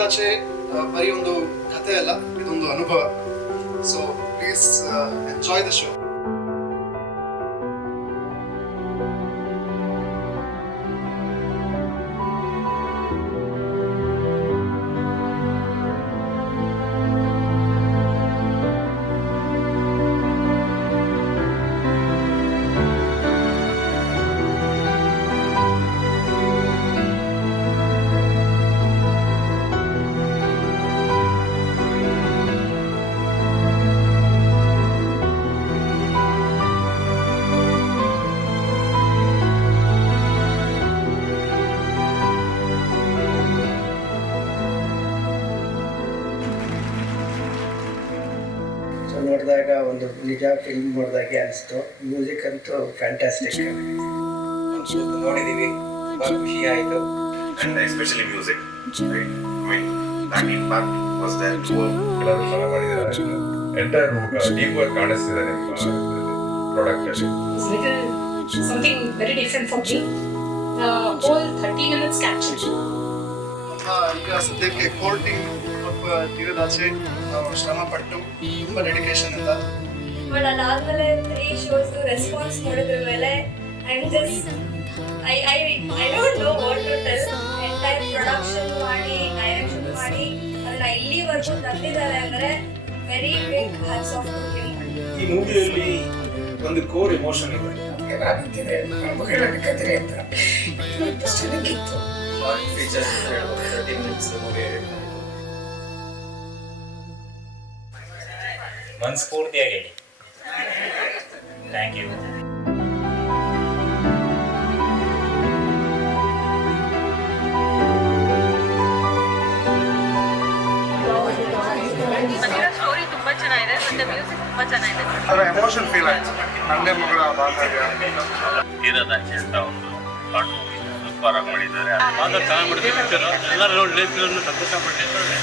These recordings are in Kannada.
ತೀರದಾಚೆ ಬರೀ ಒಂದು ಕಥೆ ಅಲ್ಲ, ಇದೊಂದು ಅನುಭವ. So please enjoy the show. ನೋಡಿದಾಗ ಒಂದು ನಿಜ ಫಿಲ್ಮ್ ನೋಡಿದಾಗೆ ಅನಿಸ್ತು. ಮ್ಯೂಸಿಕ್ ಅಂತೂ ಫ್ಯಾಂಟಾಸ್ಟಿಕ್ ನೋಡಿದ್ದೀವಿ, ತುಂಬ ಖುಷಿ ಆಯಿತು. And especially music that impact was there. ಎಲ್ಲರೂ ಚೆನ್ನಾಗಿ ಮಾಡಿದ್ದಾರೆ. ಎಂಟೈರ್ ಟೀಮ್ ವರ್ಕ್ ಕಾಣಿಸ್ತಿದೆ ನಿಮ್ಮ ಪ್ರಾಡಕ್ಟ್ ಅಲ್ಲಿ. Something very different for me. The whole 30 minutes captured. ಈಗ ಸದ್ಯಕ್ಕೆ ಕೋರ್ಟಿಂಗ್ ತೀರದಾಚೆ ನಾವು ಶ್ರಮಪಟ್ಟು ತುಂಬ ಡೆಡಿಕೇಶನ್ ಇಂದ ಬಟ್ ಅದಾದ್ಮೇಲೆ 3 ಶೋಸ್ ರೆಸ್ಪಾನ್ಸ್ ನೋಡಿದ್ರ ಮೇಲೆ I don't know what to tell. Entire production ಮಾಡಿ ಡೈರೆಕ್ಷನ್ ಮಾಡಿ ಅದನ್ನ ಇಲ್ಲಿವರೆಗೂ ತಂದಿದ್ದಾರೆ ಅಂದ್ರೆ very big hats off to him. ಈ ಮೂವಿಯಲ್ಲಿ ಒಂದು ಕೋರ್ ಎಮೋಷನ್ ಇದೆ. ಕತೆ ಅಂತ ಚೆನ್ನಾಗಿತ್ತು. ಫೀಚರ್ಸ್ 30 ಮಿನಿಟ್ಸ್ ಮೂವಿ ಮನಸ್ಫೂರ್ತಿಯಾಗಿ ಹೇಳಿ. Thank you. ಸ್ಟೋರಿ ತುಂಬಾ ಚೆನ್ನಾಗಿದೆ ಮತ್ತೆ ಮ್ಯೂಸಿಕ್ ತುಂಬಾ ಚೆನ್ನಾಗಿದೆ. ಅದರ ಎಮೋಷನ್ ಫೀಲ್ ಆಯ್ತು. ನಂದೇ ಮಗಳ ಬಾಂಧವ್ಯ ತೀರದಾಚೆ ಅಂತ ಒಂದು ಶಾರ್ಟ್ ಮೂವಿ ಸೂಪರ್ ಆಗಿ ಮಾಡಿದ್ದಾರೆ. ಚೆನ್ನಾಗಿ ಮಾಡಿದ್ದೀವಿ ಪಿಕ್ಚರ್. ಎಲ್ಲರೂ ನೋಡಿ ಲೈಫ್ಗಳನ್ನು ಸಂತೋಷ ಪಟ್ಟಿದ್ದಾರೆ.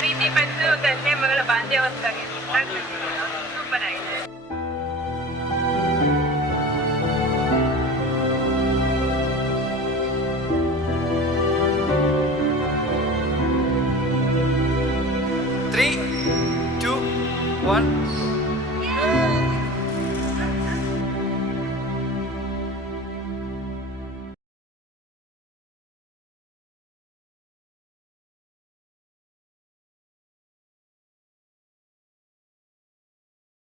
ಪ್ರೀತಿ ಮತ್ತು ತಂದೆ ಮಗಳ ಬಾಂಧವ್ಯಕ್ಕಾಗಿ ಸೂಪರ್ ಆಗಿದೆ. Three, 2, 1